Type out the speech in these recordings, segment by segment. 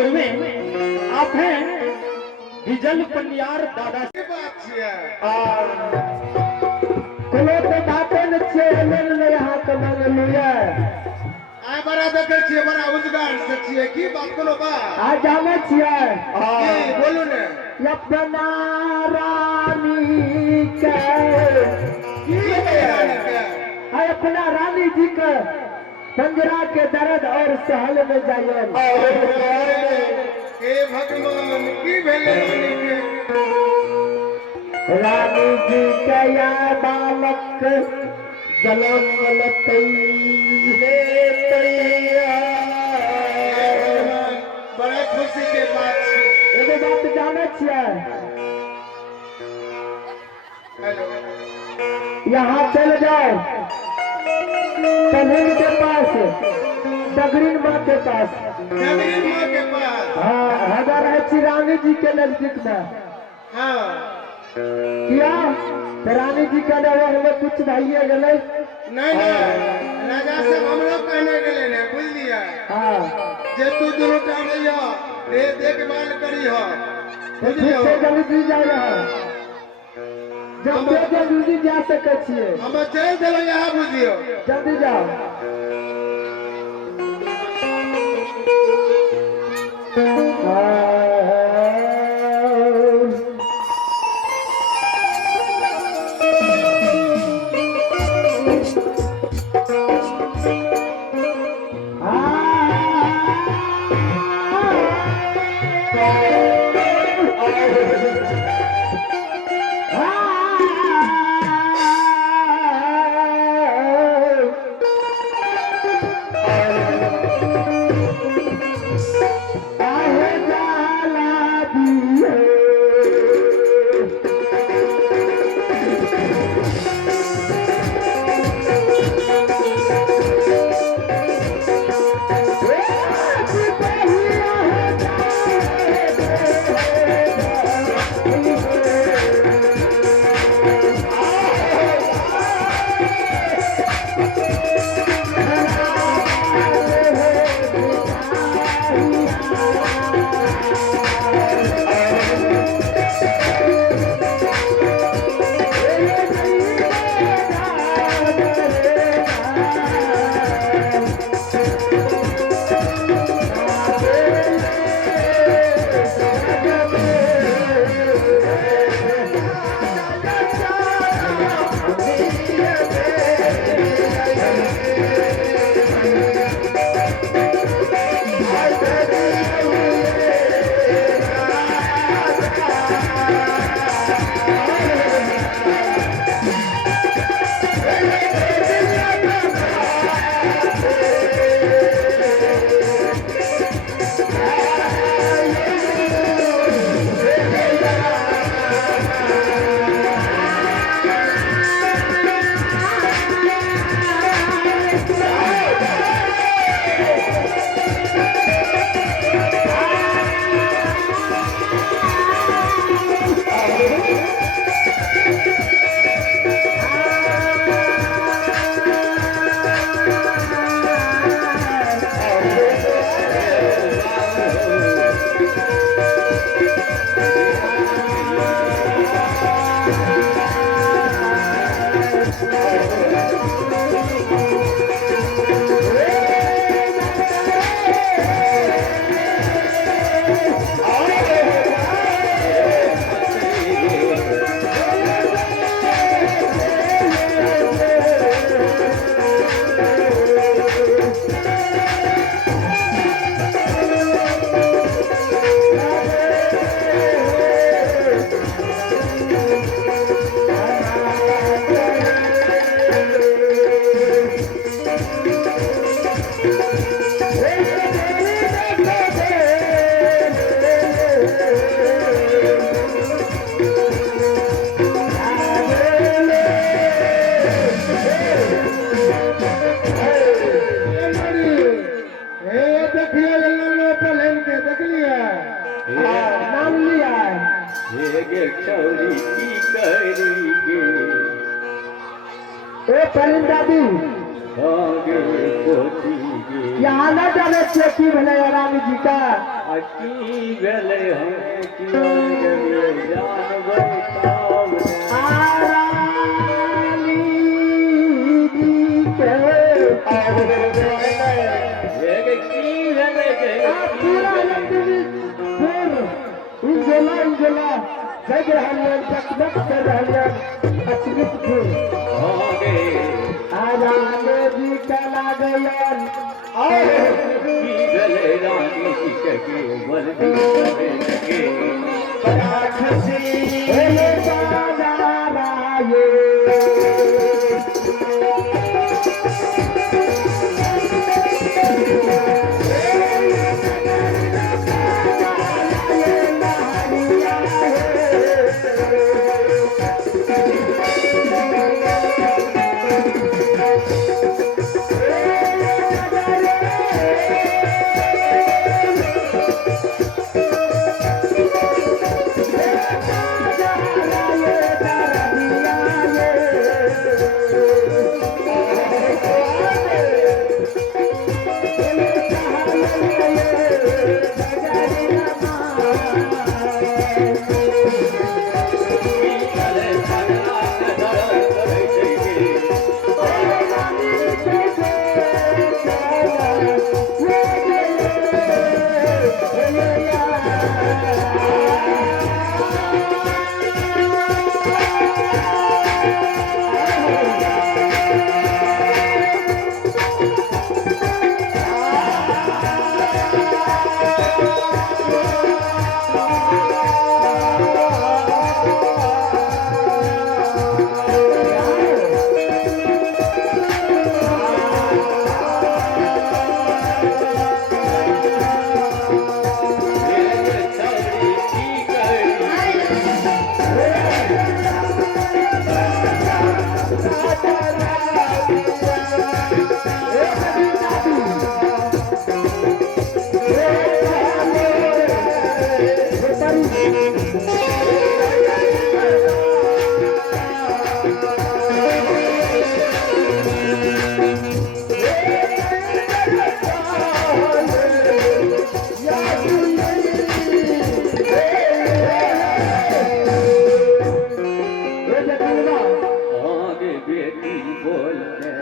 आप हैं हिजल पनियार दादा की बात छियै कोनो तो बाते न छे लेल ले यहाँ के मंगलिए आय बड़ा देखे छियै बड़ा उजगार से छियै की बात कोनो बा आ जाने छियै की बोलू ने अपना रानी के की रानी के है अपना रानी जी के पंजरा के दर्द और सहल में जाइए हे भगवान की भेले रानी जी के या बालक जलम बड़ा खुशी के बात छै एगो बात जाने छियै हेलो यहाँ चल जाओ कन्हैया के पास डगरीन माँ के पास जमीन मां के पास हाँ हमारा है रानी जी के नजदीक में हां किया तो रानी जी का ना हमें कुछ भाइये गले नहीं राजा से हम लोग कहने गए ने बुझ लिया हाँ जे तू दोनों टाइम रहियो रे देखभाल करी हो बुझ लियो से जल्दी जा रहा जब जल्दी जा सके छिए हम चल देलो यहाँ बुझियो जल्दी जाओ छौरी की करेंगे ए परिंदा दी आगे पोतीगे यहाँ न जाने चेकी भले रानी जी का अकी भेले हम की जान बताव रानी जी के की भेले पूरा इंजला इंजला जग रहलियन चकमक कर रहलियन अचलित थे आगे रानी जी का लागलन और की भेले रानी जी के वर्दी करे लगे बड़ा खुशी हे बाजाराये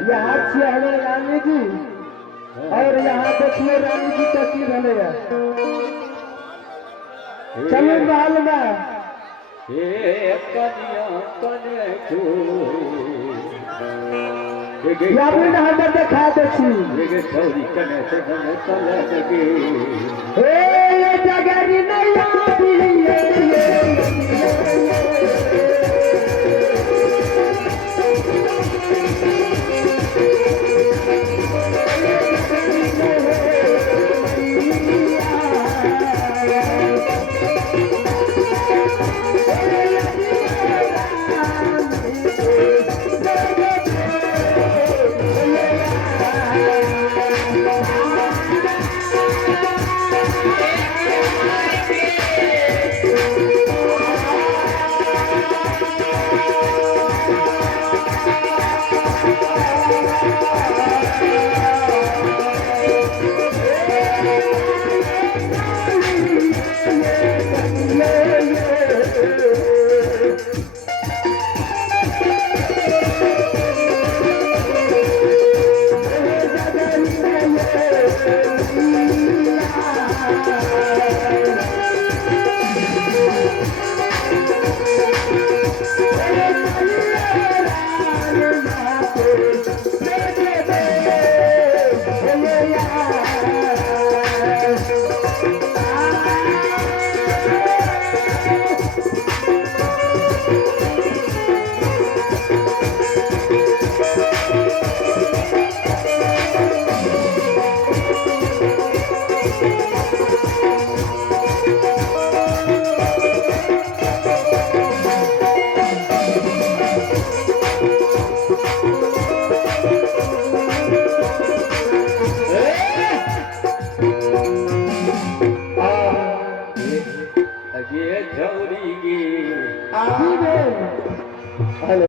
यहाँ से हमें रानी जी और यहाँ देखिए रानी जी का की बनेगा चलो महल में या भी ना हम देखा देखी छौरी कने से चले लगे ए जगरी नहीं आती